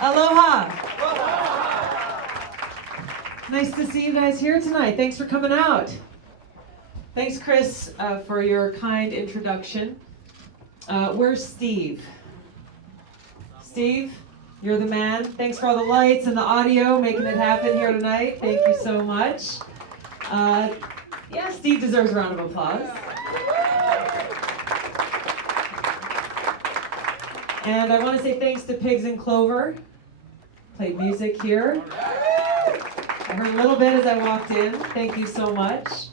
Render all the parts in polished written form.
Aloha. Nice to see you guys here tonight. Thanks for coming out. Thanks, Chris, for your kind introduction. Where's Steve? Steve, you're the man. Thanks for all the lights and the audio, making it happen here tonight. Thank you so much. Yeah, Steve deserves a round of applause. And I want to say thanks to Pigs and Clover. Played music here. I heard a little bit as I walked in. Thank you so much.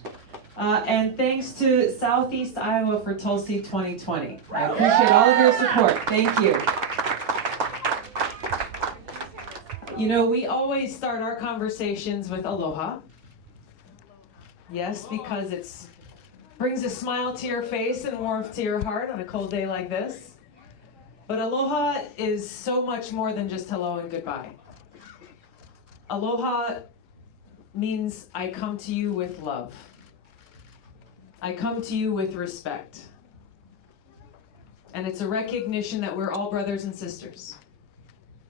And thanks to Southeast Iowa for Tulsi 2020. I appreciate all of your support. Thank you. You know, we always start our conversations with aloha. Yes, because it brings a smile to your face and warmth to your heart on a cold day like this. But aloha is so much more than just hello and goodbye. Aloha means I come to you with love. I come to you with respect. And it's a recognition that we're all brothers and sisters,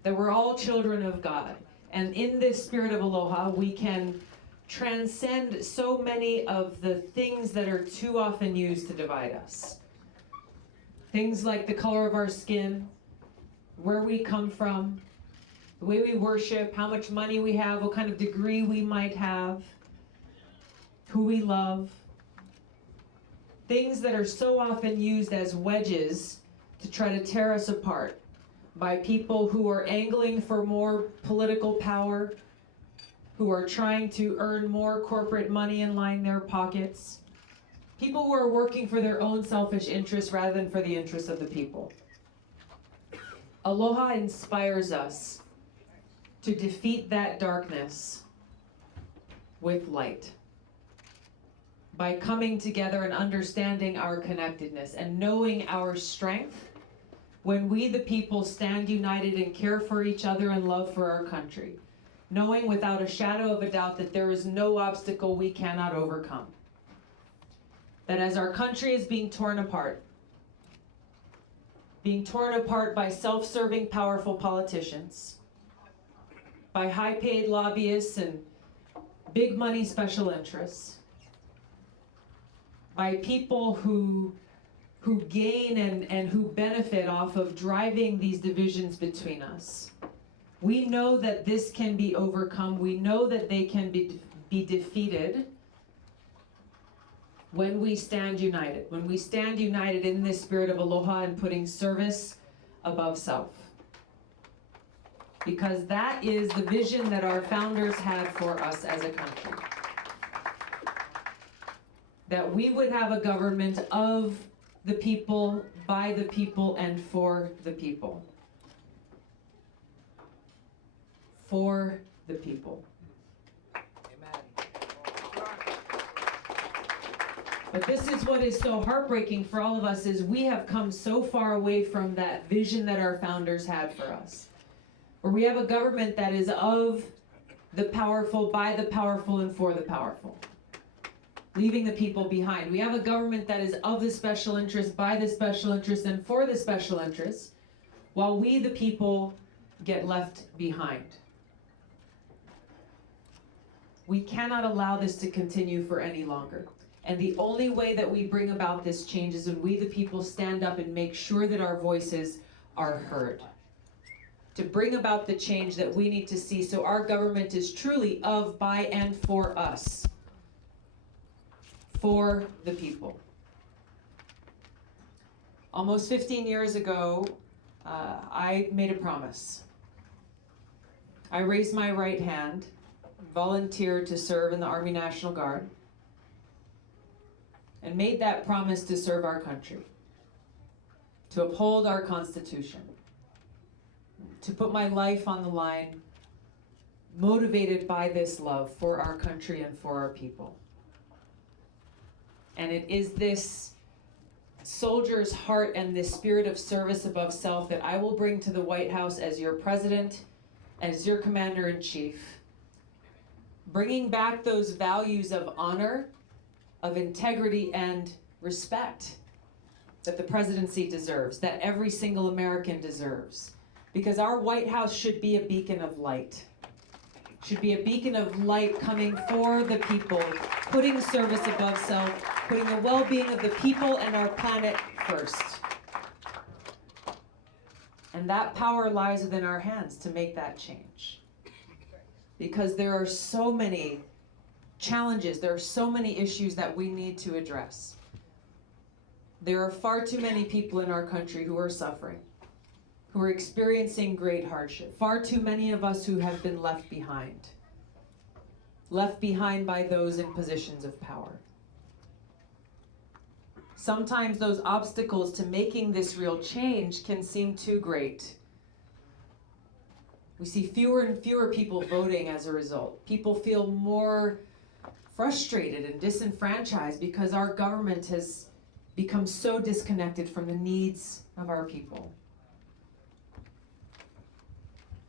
that we're all children of God. And in this spirit of aloha, we can transcend so many of the things that are too often used to divide us. Things like the color of our skin, where we come from, the way we worship, how much money we have, what kind of degree we might have, who we love. Things that are so often used as wedges to try to tear us apart by people who are angling for more political power, who are trying to earn more corporate money and line their pockets. People who are working for their own selfish interests rather than for the interests of the people. Aloha inspires us to defeat that darkness with light. By coming together and understanding our connectedness and knowing our strength when we, the people, stand united and care for each other and love for our country. Knowing without a shadow of a doubt that there is no obstacle we cannot overcome. That as our country is being torn apart by self-serving, powerful politicians, by high-paid lobbyists and big money special interests, by people who gain and who benefit off of driving these divisions between us. We know that this can be overcome. We know that they can be defeated when we stand united. When we stand united in this spirit of aloha and putting service above self. Because that is the vision that our founders had for us as a country. That we would have a government of the people, by the people, and for the people. For the people. But this is what is so heartbreaking for all of us, is we have come so far away from that vision that our founders had for us. Where we have a government that is of the powerful, by the powerful, and for the powerful. Leaving the people behind. We have a government that is of the special interest, by the special interest, and for the special interest, while we, the people, get left behind. We cannot allow this to continue for any longer. And the only way that we bring about this change is when we, the people, stand up and make sure that our voices are heard. To bring about the change that we need to see so our government is truly of, by, and for us. For the people. Almost 15 years ago, I made a promise. I raised my right hand, volunteered to serve in the Army National Guard, and made that promise to serve our country, to uphold our Constitution, to put my life on the line, motivated by this love for our country and for our people. And it is this soldier's heart and this spirit of service above self that I will bring to the White House as your president, as your commander-in-chief, bringing back those values of honor, of integrity and respect that the presidency deserves, that every single American deserves. Because our White House should be a beacon of light. Should be a beacon of light coming for the people, putting service above self, putting the well-being of the people and our planet first. And that power lies within our hands to make that change. Because there are so many challenges, there are so many issues that we need to address. There are far too many people in our country who are suffering, who are experiencing great hardship. Far too many of us who have been left behind by those in positions of power. Sometimes those obstacles to making this real change can seem too great. We see fewer and fewer people voting as a result. People feel more frustrated and disenfranchised because our government has become so disconnected from the needs of our people.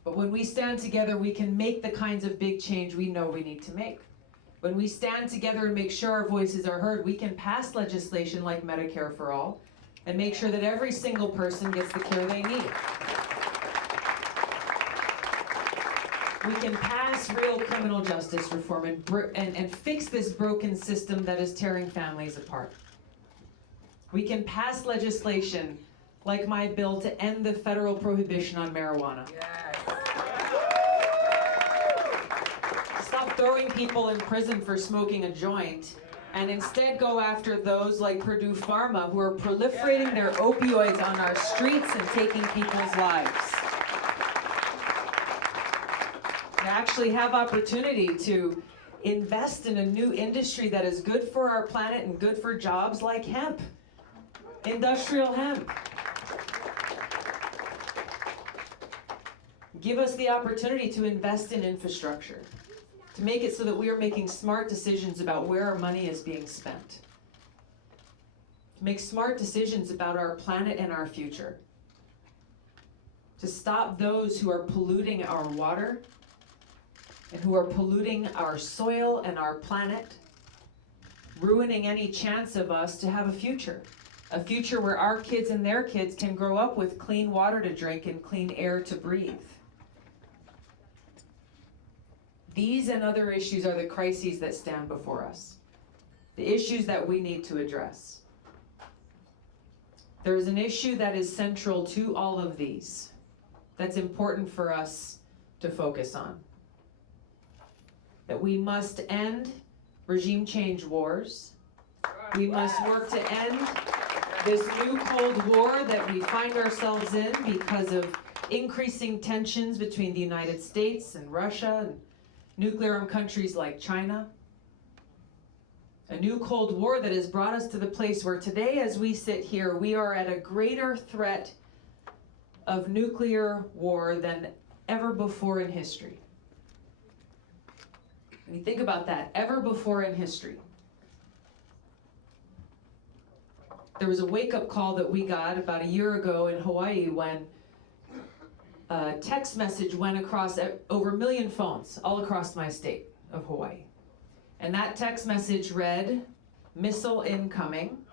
But when we stand together, we can make the kinds of big change we know we need to make. When we stand together and make sure our voices are heard, we can pass legislation like Medicare for All and make sure that every single person gets the care they need. We can pass real criminal justice reform and fix this broken system that is tearing families apart. We can pass legislation like my bill to end the federal prohibition on marijuana. Yes. Stop throwing people in prison for smoking a joint and instead go after those like Purdue Pharma who are proliferating their opioids on our streets and taking people's lives. We actually have opportunity to invest in a new industry that is good for our planet and good for jobs like hemp, industrial hemp. Give us the opportunity to invest in infrastructure, to make it so that we are making smart decisions about where our money is being spent, to make smart decisions about our planet and our future, to stop those who are polluting our water and who are polluting our soil and our planet, ruining any chance of us to have a future where our kids and their kids can grow up with clean water to drink and clean air to breathe. These and other issues are the crises that stand before us, the issues that we need to address. There is an issue that is central to all of these that's important for us to focus on. That we must end regime change wars. We must work to end this new Cold War that we find ourselves in because of increasing tensions between the United States and Russia and nuclear-armed countries like China. A new Cold War that has brought us to the place where today, as we sit here, we are at a greater threat of nuclear war than ever before in history. When you think about that, ever before in history. There was a wake-up call that we got about a year ago in Hawaii when a text message went across over 1 million phones all across my state of Hawaii. And that text message read, "Missile incoming.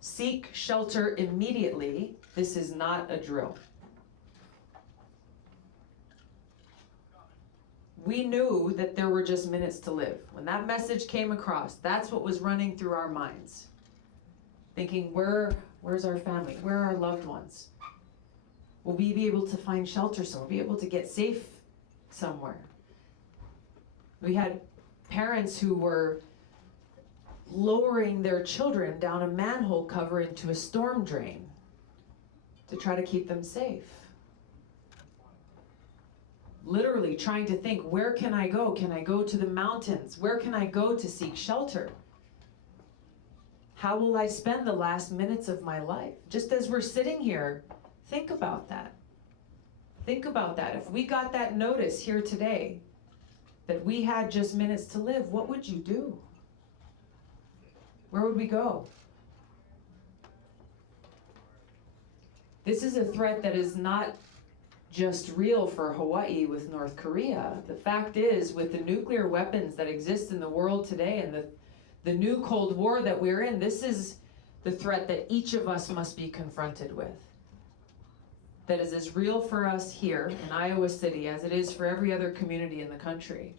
Seek shelter immediately. This is not a drill." We knew that there were just minutes to live. When that message came across, that's what was running through our minds. Thinking, where's our family? Where are our loved ones? Will we be able to find shelter somewhere? Be able to get safe somewhere? We had parents who were lowering their children down a manhole cover into a storm drain to try to keep them safe. Literally trying to think, where can I go? Can I go to the mountains? Where can I go to seek shelter? How will I spend the last minutes of my life? Just as we're sitting here, think about that. Think about that. If we got that notice here today that we had just minutes to live, what would you do? Where would we go? This is a threat that is not just real for Hawaii with North Korea. The fact is, with the nuclear weapons that exist in the world today and the new Cold War that we're in, this is the threat that each of us must be confronted with. that is as real for us here in Iowa City as it is for every other community in the country.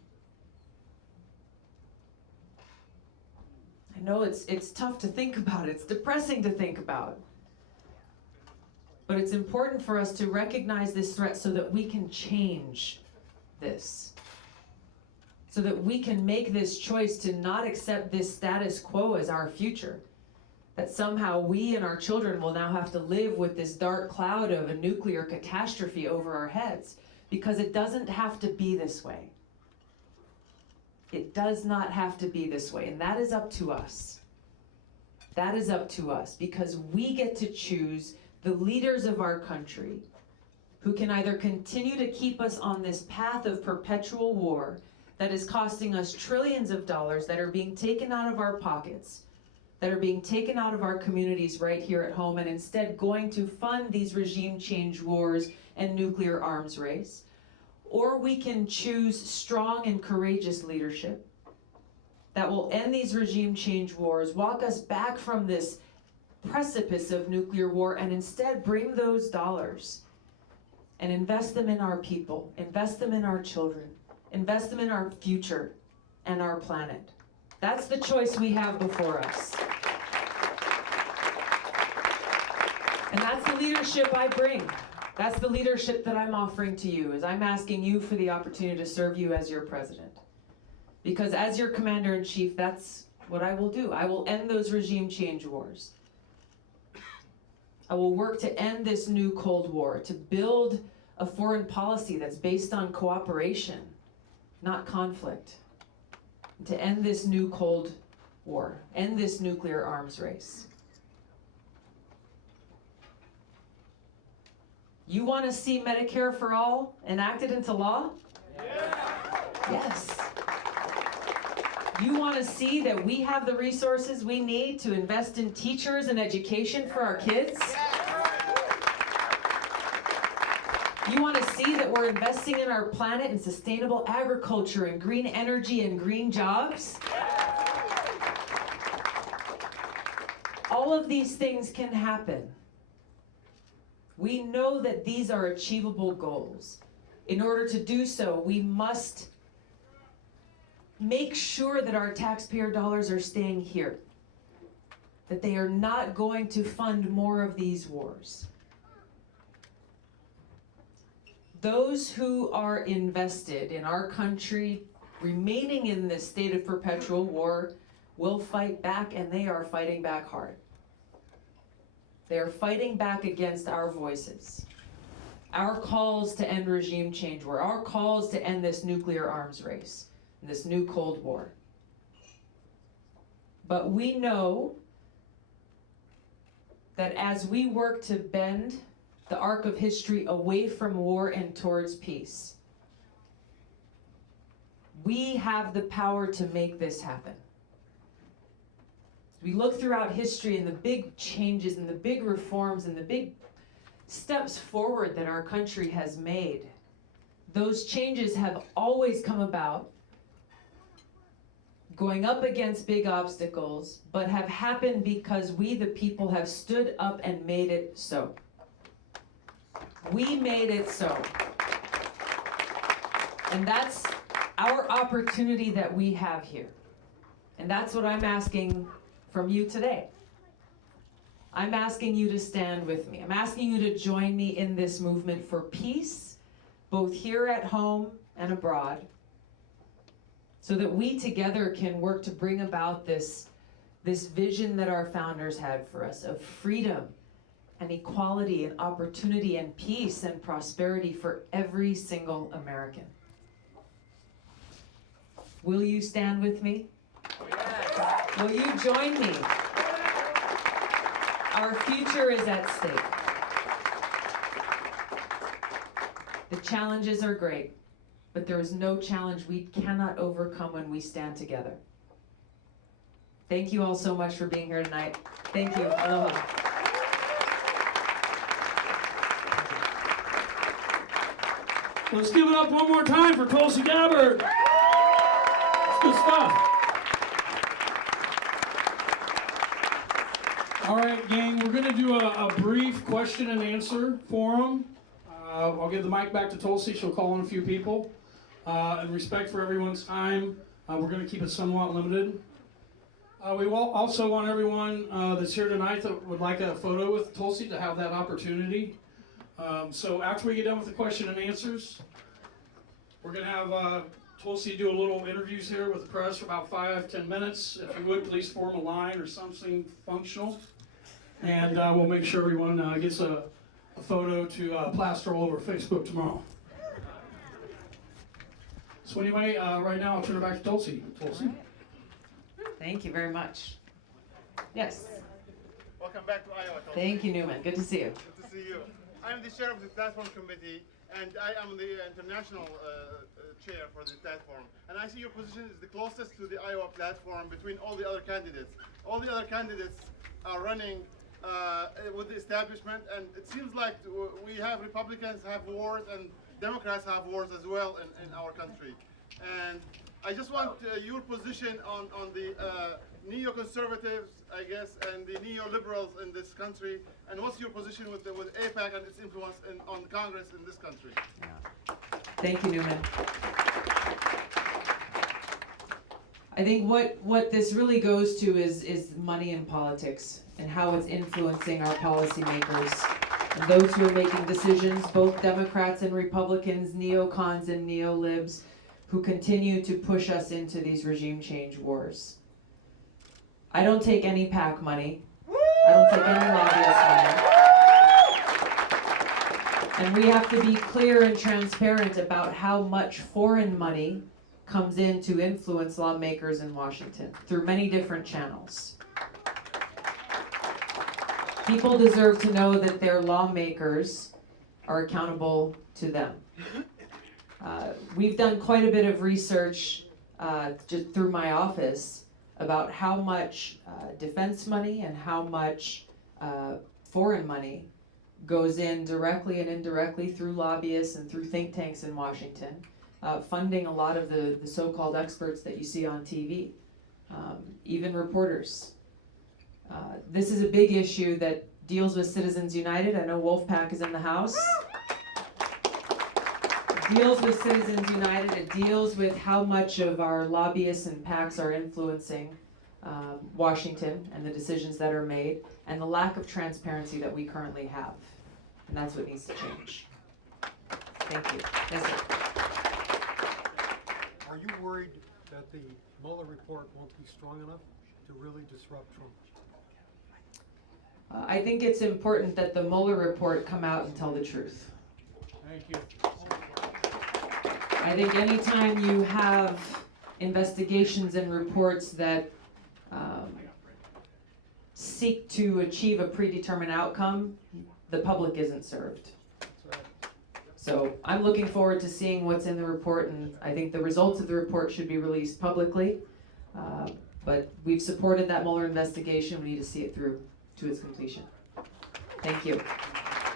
I know it's tough to think about, it's depressing to think about. But it's important for us to recognize this threat so that we can change this. So that we can make this choice to not accept this status quo as our future. That somehow we and our children will now have to live with this dark cloud of a nuclear catastrophe over our heads. Because it doesn't have to be this way. It does not have to be this way, and that is up to us. That is up to us, because we get to choose the leaders of our country who can either continue to keep us on this path of perpetual war that is costing us trillions of dollars that are being taken out of our pockets, that are being taken out of our communities right here at home, and instead going to fund these regime change wars and nuclear arms race. Or we can choose strong and courageous leadership that will end these regime change wars, walk us back from this precipice of nuclear war, and instead bring those dollars and invest them in our people, invest them in our children, invest them in our future and our planet. That's the choice we have before us. And that's the leadership I bring. That's the leadership that I'm offering to you, is I'm asking you for the opportunity to serve you as your president. Because as your commander-in-chief, that's what I will do. I will end those regime change wars. I will work to end this new Cold War, to build a foreign policy that's based on cooperation, not conflict. To end this new Cold War, end this nuclear arms race. You want to see Medicare for all enacted into law? Yes. You want to see that we have the resources we need to invest in teachers and education for our kids? You want to see that we're investing in our planet in sustainable agriculture and green energy and green jobs? All of these things can happen. We know that these are achievable goals. In order to do so, we must make sure that our taxpayer dollars are staying here, that they are not going to fund more of these wars. Those who are invested in our country remaining in this state of perpetual war will fight back, and they are fighting back hard. They are fighting back against our voices, our calls to end regime change war, our calls to end this nuclear arms race, and this new Cold War. But we know that as we work to bend the arc of history away from war and towards peace, we have the power to make this happen. We look throughout history and the big changes and the big reforms and the big steps forward that our country has made. Those changes have always come about going up against big obstacles, but have happened because we, the people, have stood up and made it so. We made it so. And that's our opportunity that we have here. And that's what I'm asking from you today. I'm asking you to stand with me. I'm asking you to join me in this movement for peace, both here at home and abroad, so that we together can work to bring about this vision that our founders had for us of freedom and equality and opportunity and peace and prosperity for every single American. Will you stand with me? Will you join me? Our future is at stake. The challenges are great, but there is no challenge we cannot overcome when we stand together. Thank you all so much for being here tonight. Thank you. Aloha. Let's give it up one more time for Tulsi Gabbard. That's good stuff. All right, gang, we're going to do a brief question and answer forum. I'll give the mic back to Tulsi. She'll call on a few people. In respect for everyone's time, we're going to keep it somewhat limited. We also want everyone that's here tonight that would like a photo with Tulsi to have that opportunity. So after we get done with the question and answers, we're going to have Tulsi do a little interviews here with the press for about 5-10 minutes. If you would, please form a line or something functional. And we'll make sure everyone gets a photo to plaster all over Facebook tomorrow. So anyway, right now I'll turn it back to Tulsi. Tulsi? Thank you very much. Yes. Welcome back to Iowa, Tulsi. Thank you, Newman. Good to see you. Good to see you. I'm the chair of the platform committee, and I am the international chair for the platform. And I see your position is the closest to the Iowa platform between all the other candidates. All the other candidates are running with the establishment, and it seems like we have Republicans have wars and Democrats have wars as well in our country. And I just want your position on the neoconservatives, I guess, and the neoliberals in this country, and what's your position with AIPAC and its influence on Congress in this country? Thank you, Newman. I think what this really goes to is money in politics and how it's influencing our policymakers and those who are making decisions, both Democrats and Republicans, neocons and neolibs, who continue to push us into these regime change wars. I don't take any PAC money. I don't take any lobbyist money. And we have to be clear and transparent about how much foreign money comes in to influence lawmakers in Washington through many different channels. People deserve to know that their lawmakers are accountable to them. We've done quite a bit of research just through my office about how much defense money and how much foreign money goes in directly and indirectly through lobbyists and through think tanks in Washington, funding a lot of the so-called experts that you see on TV, even reporters. This is a big issue that deals with Citizens United. I know Wolfpack is in the house. Deals with Citizens United. It deals with how much of our lobbyists and PACs are influencing Washington and the decisions that are made, and the lack of transparency that we currently have. And that's what needs to change. Thank you. Yes, sir. Are you worried that the Mueller report won't be strong enough to really disrupt Trump? I think it's important that the Mueller report come out and tell the truth. Thank you. I think anytime you have investigations and reports that seek to achieve a predetermined outcome, the public isn't served. So I'm looking forward to seeing what's in the report, and I think the results of the report should be released publicly. But we've supported that Mueller investigation. We need to see it through to its completion. Thank you.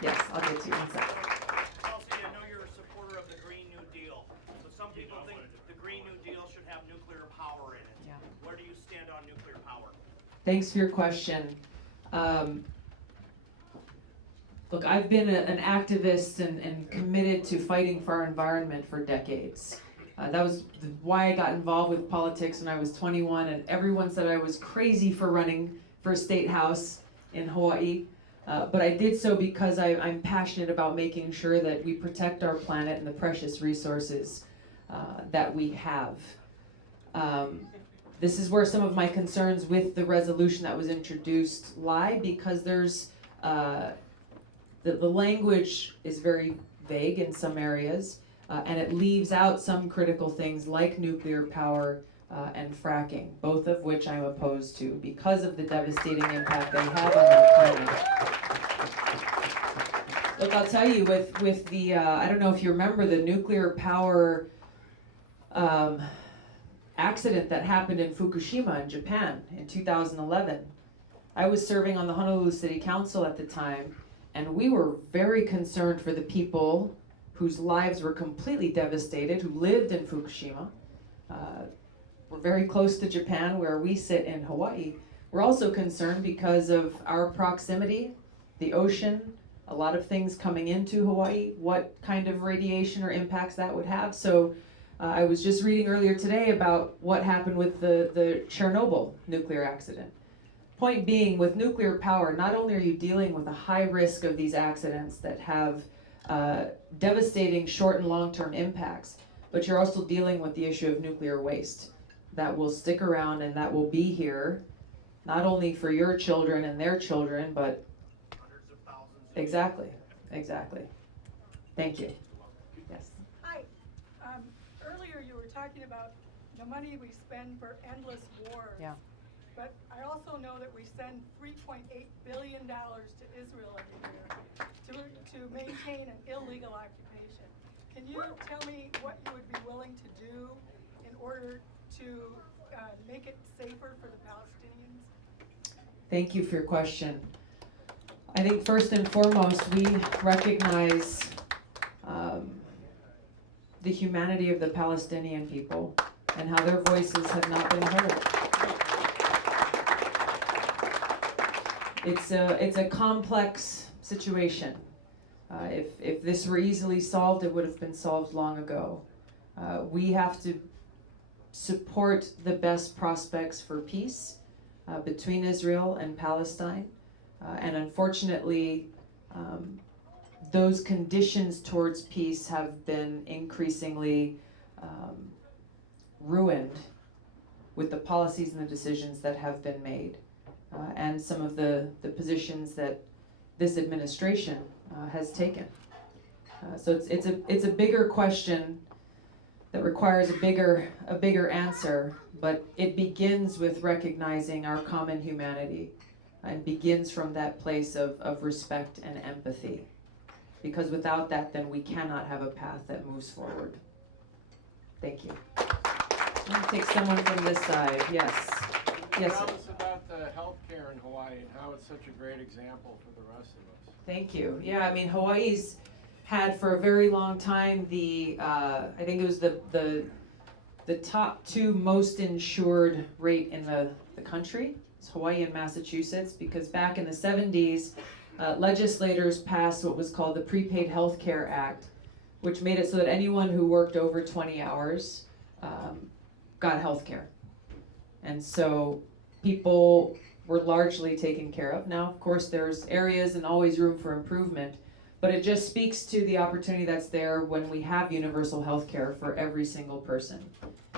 Yes, I'll get to you in a second. Tulsi, I know you're a supporter of the Green New Deal, but some people think that the Green New Deal should have nuclear power in it. Yeah. Where do you stand on nuclear power? Thanks for your question. Look, I've been an activist and committed to fighting for our environment for decades. That was why I got involved with politics when I was 21, and everyone said I was crazy for running for a state house in Hawaii. But I did so because I'm passionate about making sure that we protect our planet and the precious resources that we have. This is where some of my concerns with the resolution that was introduced lie, because there's the language is very vague in some areas, and it leaves out some critical things like nuclear power and fracking, both of which I'm opposed to because of the devastating impact they have on our planet. Look, I'll tell you, with the, I don't know if you remember the nuclear power accident that happened in Fukushima in Japan in 2011. I was serving on the Honolulu City Council at the time, and we were very concerned for the people whose lives were completely devastated, who lived in Fukushima. We're very close to Japan, where we sit in Hawaii. We're also concerned because of our proximity, the ocean, a lot of things coming into Hawaii, what kind of radiation or impacts that would have. So I was just reading earlier today about what happened with the Chernobyl nuclear accident. Point being, with nuclear power, not only are you dealing with a high risk of these accidents that have devastating short and long-term impacts, but you're also dealing with the issue of nuclear waste that will stick around and that will be here, not only for your children and their children, but Hundreds of thousands. exactly, exactly. Thank you. Yes. Hi. Earlier you were talking about the money we spend for endless wars. Yeah. But I also know that we send $3.8 billion to Israel every year to maintain an illegal occupation. Can you tell me what you would be willing to do in order to make it safer for the Palestinians? Thank you for your question. I think first and foremost, we recognize the humanity of the Palestinian people and how their voices have not been heard. It's a complex situation. If this were easily solved, it would have been solved long ago. We have to support the best prospects for peace between Israel and Palestine. And unfortunately, those conditions towards peace have been increasingly ruined with the policies and the decisions that have been made, and some of the positions that this administration has taken. So it's a bigger question that requires a bigger answer, but it begins with recognizing our common humanity and begins from that place of respect and empathy. Because without that, then we cannot have a path that moves forward. Thank you. I'm going to take someone from this side. Yes. Yes, sir. Tell us about the healthcare in Hawaii and how it's such a great example for the rest of us. Thank you. Yeah, I mean, Hawaii's had for a very long time I think it was the top two most insured rate in the country. It's Hawaii and Massachusetts, because back in the 70s, legislators passed what was called the Prepaid Health Care Act, which made it so that anyone who worked over 20 hours got health care. And so people were largely taken care of. Now, of course, there's areas and always room for improvement, but it just speaks to the opportunity that's there when we have universal health care for every single person,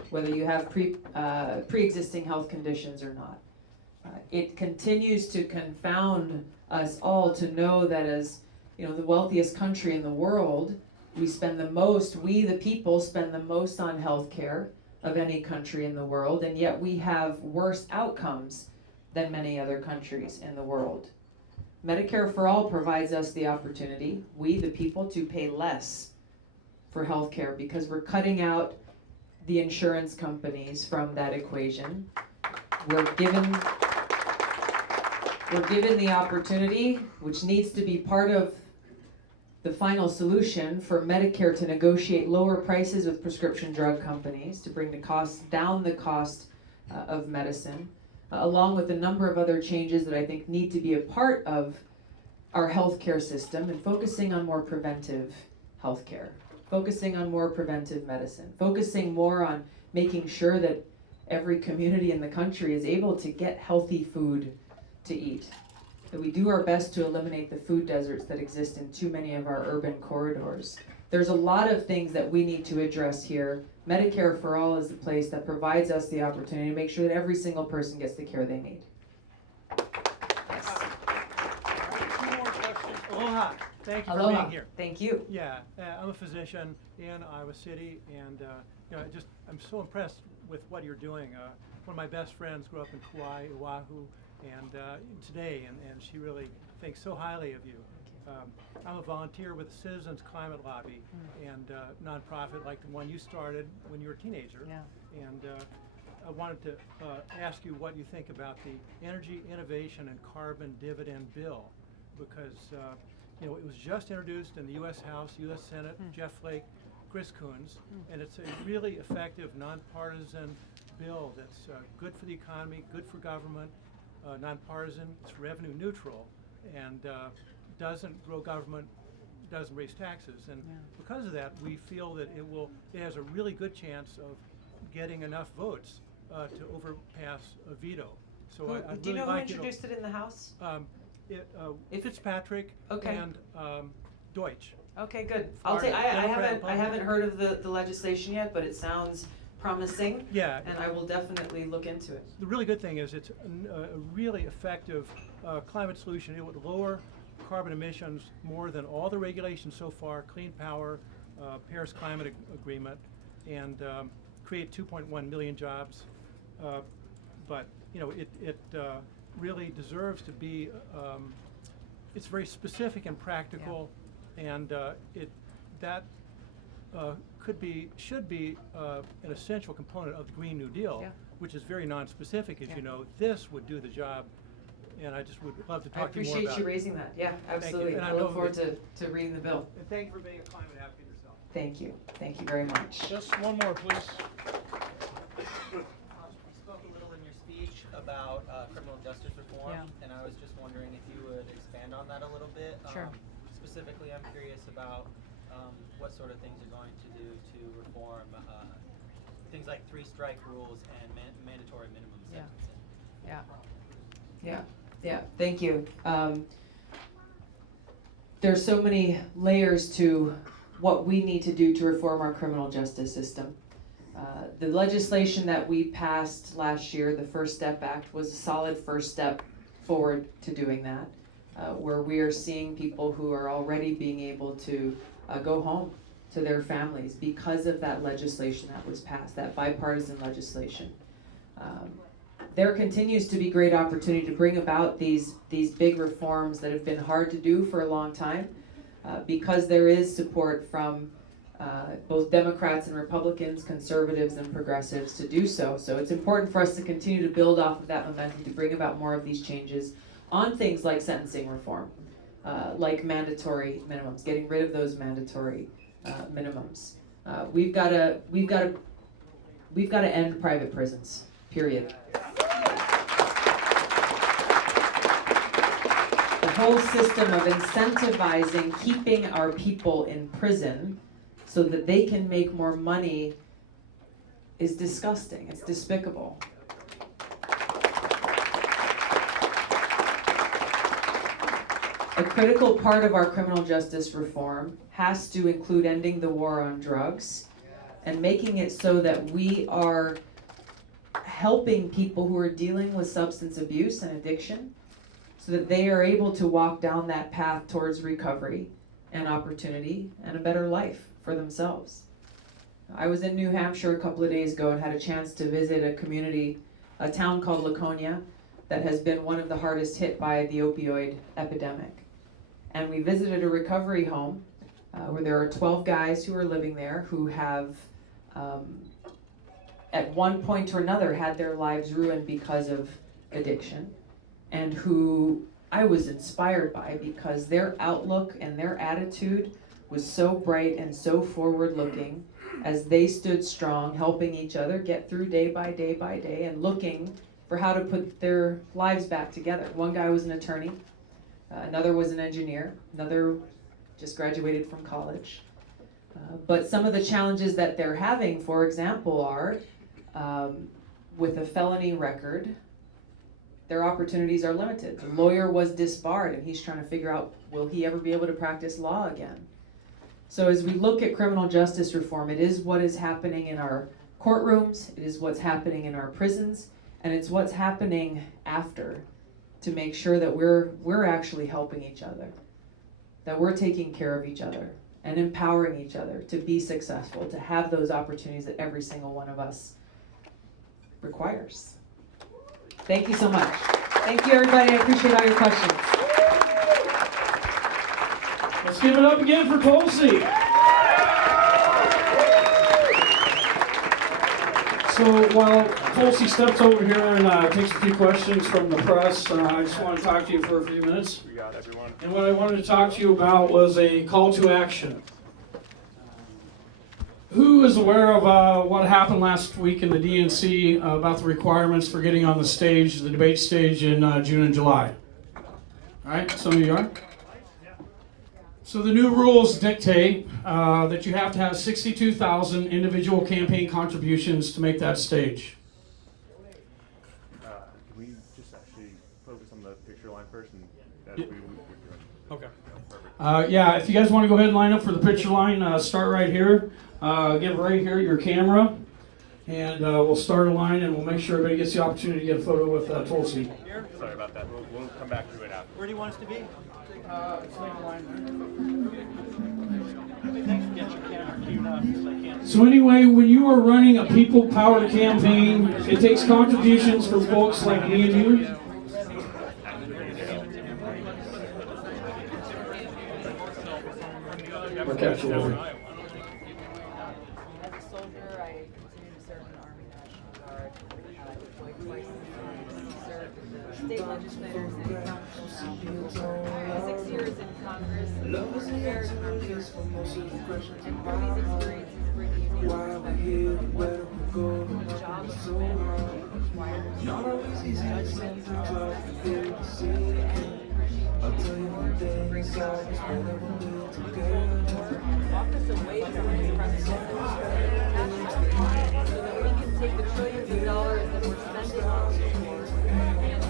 whether you have pre-existing health conditions or not. It continues to confound us all to know that as the wealthiest country in the world, we the people spend the most on health care of any country in the world, and yet we have worse outcomes than many other countries in the world. Medicare for All provides us the opportunity, we the people, to pay less for health care because we're cutting out the insurance companies from that equation. We're given the opportunity, which needs to be part of the final solution, for Medicare to negotiate lower prices with prescription drug companies to bring down the cost of medicine, along with a number of other changes that I think need to be a part of our healthcare system, and focusing on more preventive healthcare, focusing on more preventive medicine, focusing more on making sure that every community in the country is able to get healthy food to eat, that we do our best to eliminate the food deserts that exist in too many of our urban corridors. There's a lot of things that we need to address here. Medicare for All is the place that provides us the opportunity to make sure that every single person gets the care they need. Yes. Two more questions. Aloha. Thank you for Aloha. being here. Thank you. Yeah, I'm a physician in Iowa City, and I'm so impressed with what you're doing. One of my best friends grew up in Kauai, Oahu, and today, and she really thinks so highly of you. I'm a volunteer with the Citizens Climate Lobby and nonprofit like the one you started when you were a teenager. Yeah. And I wanted to ask you what you think about the Energy Innovation and Carbon Dividend Bill, because it was just introduced in the U.S. House, U.S. Senate, Jeff Flake, Chris Coons, and it's a really effective, nonpartisan bill that's good for the economy, good for government, nonpartisan, it's revenue neutral, and doesn't grow government, doesn't raise taxes. And because of that, we feel that it has a really good chance of getting enough votes to overpass a veto. So I'd Do you really know who like introduced it in the House? If Fitzpatrick Okay. and Deutsch. Okay, good. Florida, I Democrat, haven't heard of the legislation yet, but it sounds promising. Yeah. And I will definitely look into it. The really good thing is it's a really effective climate solution. It would lower carbon emissions more than all the regulations so far, clean power, Paris Climate Agreement, and create 2.1 million jobs. But you know, it really deserves to be. It's very specific and practical, and should be an essential component of the Green New Deal, which is very non-specific, as you know. This would do the job, and I just would love to talk to you more about it. I appreciate you raising that. Yeah, absolutely. And I I look know forward to reading the bill. And thank you for being a climate advocate yourself. Thank you. Thank you very much. Just one more, please. You spoke a little in your speech about criminal justice reform, and I was just wondering if you would expand on that a little bit. Sure. Specifically, I'm curious about what sort of things you're going to do to reform things like 3-strike rules and mandatory minimum sentencing. Yeah. Thank you. There's so many layers to what we need to do to reform our criminal justice system. The legislation that we passed last year, the First Step Act, was a solid first step forward to doing that, where we are seeing people who are already being able to go home to their families because of that legislation that was passed, that bipartisan legislation. There continues to be great opportunity to bring about these big reforms that have been hard to do for a long time, because there is support from both Democrats and Republicans, conservatives and progressives to do so. So it's important for us to continue to build off of that momentum to bring about more of these changes on things like sentencing reform, like mandatory minimums, getting rid of those mandatory minimums. We've got to end private prisons. Period. The whole system of incentivizing keeping our people in prison so that they can make more money is disgusting. It's despicable. A critical part of our criminal justice reform has to include ending the war on drugs and making it so that we are helping people who are dealing with substance abuse and addiction so that they are able to walk down that path towards recovery and opportunity and a better life for themselves. I was in New Hampshire a couple of days ago and had a chance to visit a town called Laconia that has been one of the hardest hit by the opioid epidemic. And we visited a recovery home where there are 12 guys who are living there who have at one point or another had their lives ruined because of addiction, and who I was inspired by because their outlook and their attitude was so bright and so forward-looking as they stood strong, helping each other get through day by day by day and looking for how to put their lives back together. One guy was an attorney, another was an engineer, another just graduated from college. But some of the challenges that they're having, for example, are with a felony record, their opportunities are limited. The lawyer was disbarred and he's trying to figure out, will he ever be able to practice law again? So as we look at criminal justice reform, it is what is happening in our courtrooms, it is what's happening in our prisons, and it's what's happening after to make sure that we're actually helping each other, that we're taking care of each other and empowering each other to be successful, to have those opportunities that every single one of us requires. Thank you so much. Thank you, everybody. I appreciate all your questions. Let's give it up again for Tulsi. So while Tulsi steps over here and takes a few questions from the press, I just want to talk to you for a few minutes. We got everyone. And what I wanted to talk to you about was a call to action. Who is aware of what happened last week in the DNC about the requirements for getting on the stage, the debate stage in June and July? All right, some of you are? So the new rules dictate that you have to have 62,000 individual campaign contributions to make that stage. Can we just actually focus on the picture line first, and that's what we're doing? Okay. Yeah, if you guys want to go ahead and line up for the picture line, start right here. Give right here your camera, and we'll start a line, and we'll make sure everybody gets the opportunity to get a photo with Tulsi. Sorry about that. We'll come back to it after. Where do you want us to be? So anyway, when you are running a people-powered campaign, it takes contributions from folks like me and you. We're catching over. As a soldier, I continued to serve in the Army National Guard. I deployed twice in the Army, served as a state legislator, city council, now 6 years in Congress, prepared for years and through these experiences bring unique perspectives on what the job of a man requires. Judgment, and bring about walk us away from repressive so that we can take the trillions of dollars that we're spending on war and